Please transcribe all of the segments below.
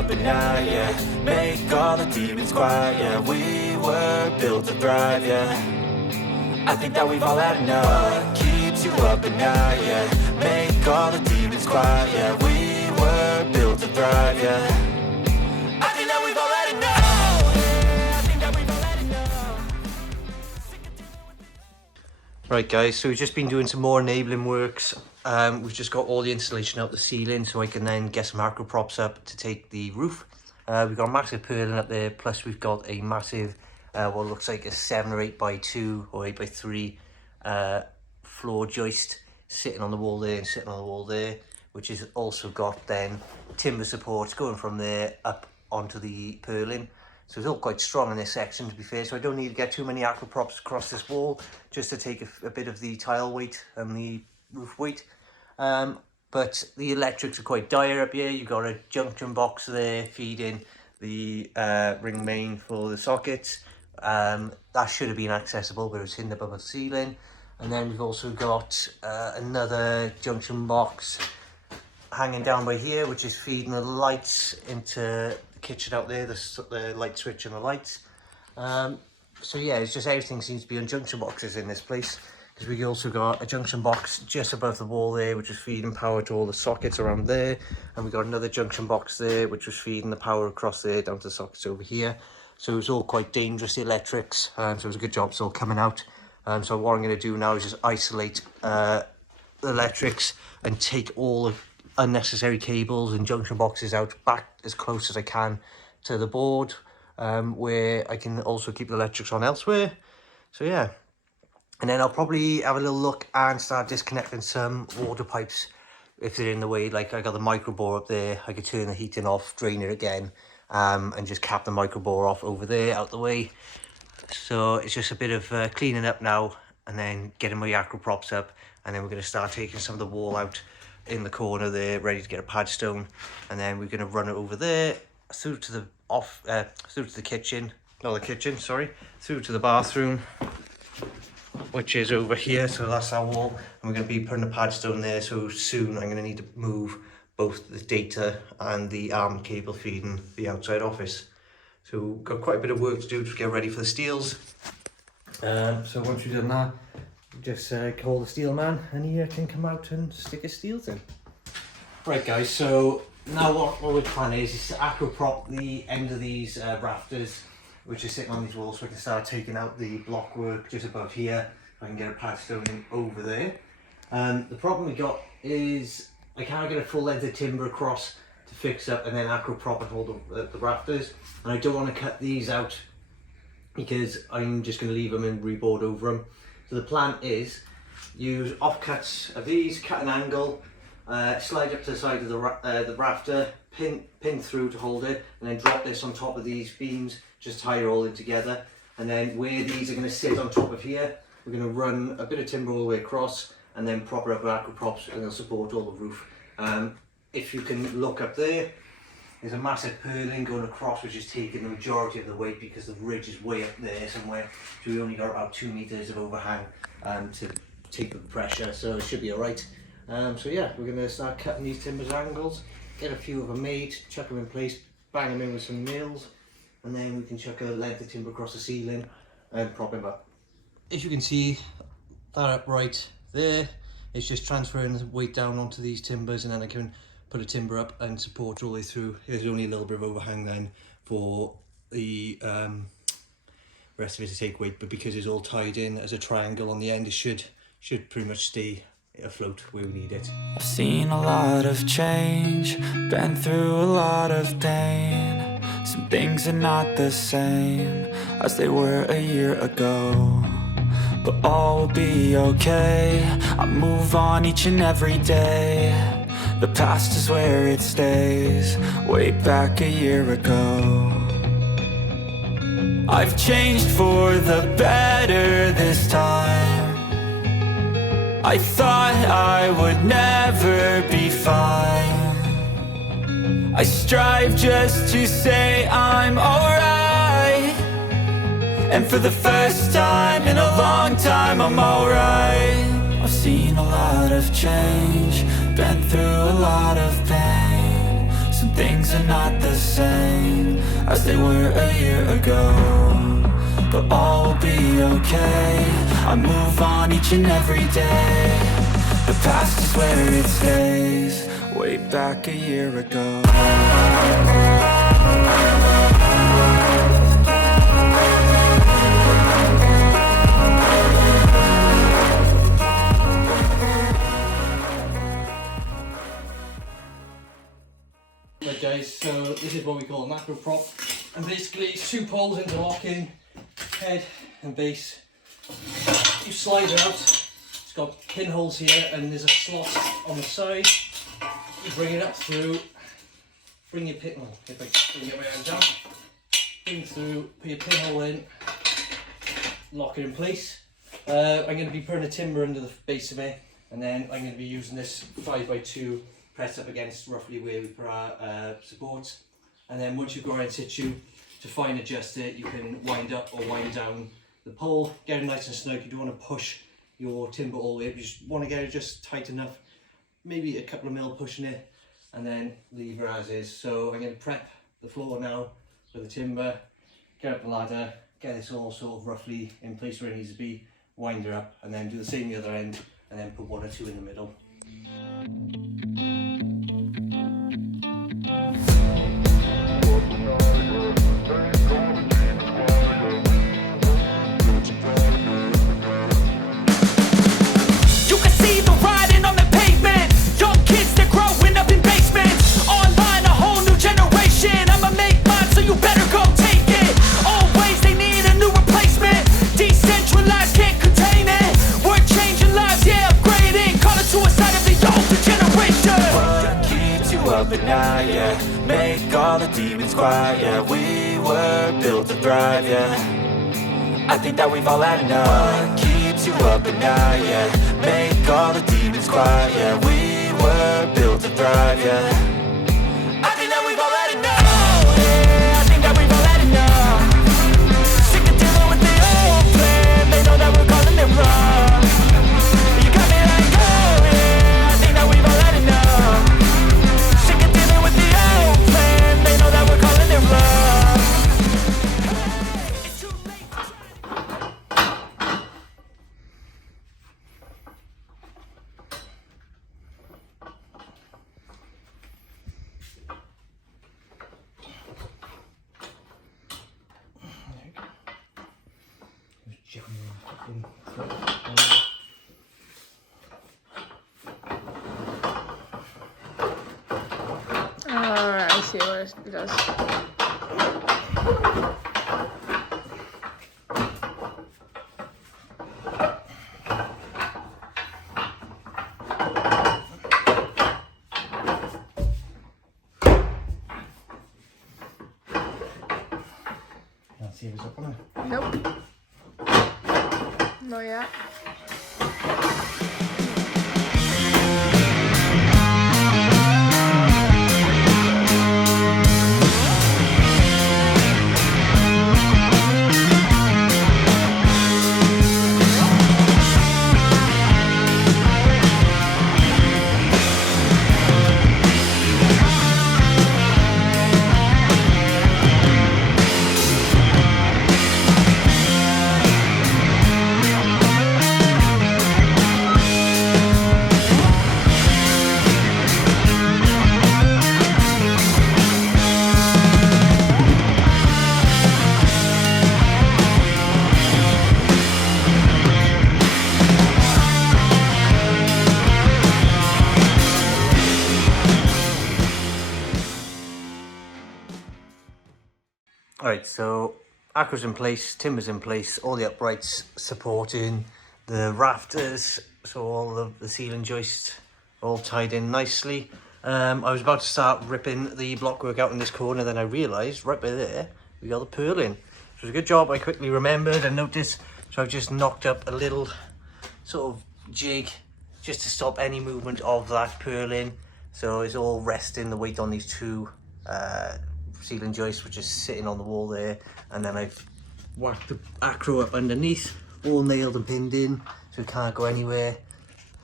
up at night, yeah. Make all the demons quiet, yeah. We were built to thrive, yeah. I think that we've all had enough. What keeps you up at night, yeah. Make all the demons quiet, yeah. We were built to thrive, yeah. I think that we've all had enough. Yeah, I think that we've all had enough. Right guys, so we've just been doing some more enabling works. We've just got all the insulation out the ceiling so I can then get some acro props up to take the roof. We've got a massive purlin up there, plus we've got a massive what looks like a 7 or 8 by 2 or 8 by 3 floor joist sitting on the wall there and sitting on the wall there, which has also got then timber supports going from there up onto the purlin. So it's all quite strong in this section, to be fair, so I don't need to get too many acro props across this wall just to take a bit of the tile weight and the roof weight. But the electrics are quite dire up here. You've got a junction box there feeding the ring main for the sockets. That should have been accessible, but it was hidden above the ceiling. And then we've also got another junction box hanging down by here, which is feeding the lights into the kitchen out there, the light switch and the lights. So yeah, it's just everything seems to be on junction boxes in this place, because we also got a junction box just above the wall there, which is feeding power to all the sockets around there. And we got another junction box there, which was feeding the power across there down to the sockets over here. So it was all quite dangerous, the electrics, so it was a good job it's all coming out. So what I'm going to do now is just isolate the electrics and take all the unnecessary cables and junction boxes out back as close as I can to the board, where I can also keep the electrics on elsewhere. So yeah, and then I'll probably have a little look and start disconnecting some water pipes if they're in the way. Like I got the micro bore up there, I could turn the heating off, drain it again, and just cap the micro bore off over there out the way. So it's just a bit of cleaning up now, and then getting my acro props up, and then we're going to start taking some of the wall out in the corner there, ready to get a pad stone, and then we're going to run it over there through to the through to the kitchen, not the kitchen, sorry, through to the bathroom, which is over here. So that's our wall, and we're going to be putting a pad stone there. So soon I'm going to need to move both the data and the arm cable feeding the outside office. So we've got quite a bit of work to do to get ready for the steels. So once we've done that, just call the steel man and he can come out and stick his steels in. Right guys, so now what we're planning is to acro prop the end of these rafters, which are sitting on these walls, so I can start taking out the block work just above here. I can get a pad stone in over there. The problem we got is I can't get a full length of timber across to fix up and then acro prop and hold the rafters, and I don't want to cut these out because I'm just going to leave them and reboard over them. So the plan is use offcuts of these, cut an angle, slide up to the side of the rafter, pin through to hold it, and then drop this on top of these beams, just tie it all in together. And then where these are going to sit on top of here, we're going to run a bit of timber all the way across, and then prop it up with acro props, and they'll support all the roof. If you can look up there, there's a massive purlin going across, which is taking the majority of the weight because the ridge is way up there somewhere. So we only got about 2 meters of overhang to take the pressure, so it should be alright. So yeah, we're going to start cutting these timbers angles, get a few of them made, chuck them in place, bang them in with some nails, and then we can chuck a length of timber across the ceiling and prop them up. As you can see, that upright there, it's just transferring the weight down onto these timbers, and then I can put a timber up and support all the way through. There's only a little bit of overhang then for the rest of it to take weight, but because it's all tied in as a triangle on the end, it should pretty much stay afloat where we need it. I've seen a lot of change, been through a lot of pain. Some things are not the same as they were a year ago, but all will be okay. I move on each and every day. The past is where it stays, way back a year ago. I've changed for the better this time. I thought I would never be fine. I strive just to say I'm alright, and for the first time in a long time I'm alright. I've seen a lot of change, been through a lot of pain. Some things are not the same as they were a year ago, but all will be okay. I move on each and every day. The past is where it stays, way back a year ago. Right guys, so this is what we call a macro prop, and basically it's two poles interlocking, head and base. You slide it out, it's got pinholes here and there's a slot on the side. You bring it up through, bring your pinhole, if I bring your hand down, bring through, put your pinhole in, lock it in place. I'm going to be putting a timber under the base of it, and then I'm going to be using this 5x2 press up against roughly where we put our supports, and then once you've got it in situ, to fine adjust it, you can wind up or wind down the pole, get it nice and snug. You don't want to push your timber all the way up, you just want to get it just tight enough, maybe a couple of mil pushing it, and then leave her as is. So I'm going to prep the floor now with the timber, get up the ladder, get this all sort of roughly in place where it needs to be, wind her up, and then do the same the other end, and then put one or two in the middle. But now, yeah, make all the demons quiet, yeah. We were built to thrive, yeah. I think that we've all had enough. What keeps you up at night, yeah. Make all the demons quiet, yeah. We were built to thrive, yeah. I think that we've all had enough. Oh, yeah, I think that we've all had enough. Sick of dealing with the old plan. They know that we're calling it wrong. You got me like, oh, yeah, I think that we've all had enough. They know that we're calling it love. It's too late. Alright, I see what it does. Let's see if it's up on it. Nope. Not yet. Alright, so acro's in place, timber's in place, all the uprights supporting the rafters, so all the ceiling joists all tied in nicely. I was about to start ripping the blockwork out in this corner, then I realised right by there we got the purlin. So it was a good job I quickly remembered and noticed, so I've just knocked up a little sort of jig just to stop any movement of that purlin. So it's all resting the weight on these two ceiling joists, which is sitting on the wall there, and then I've whacked the acro up underneath, all nailed and pinned in, so it can't go anywhere,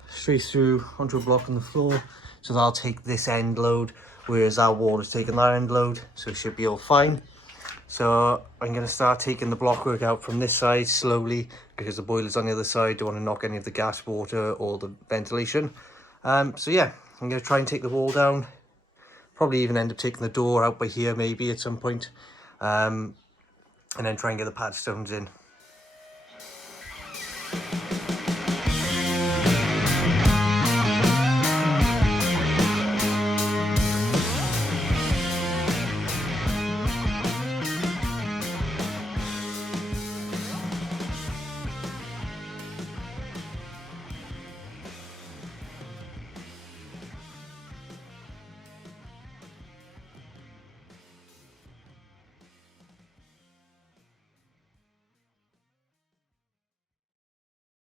straight through onto a block on the floor. So that'll take this end load whereas our wall has taken that end load, so it should be all fine. So I'm going to start taking the blockwork out from this side slowly, because the boiler's on the other side. Don't want to knock any of the gas, water or the ventilation. So yeah, I'm going to try and take the wall down. Probably even end up taking the door out by here maybe at some point. And then try and get the pad stones in.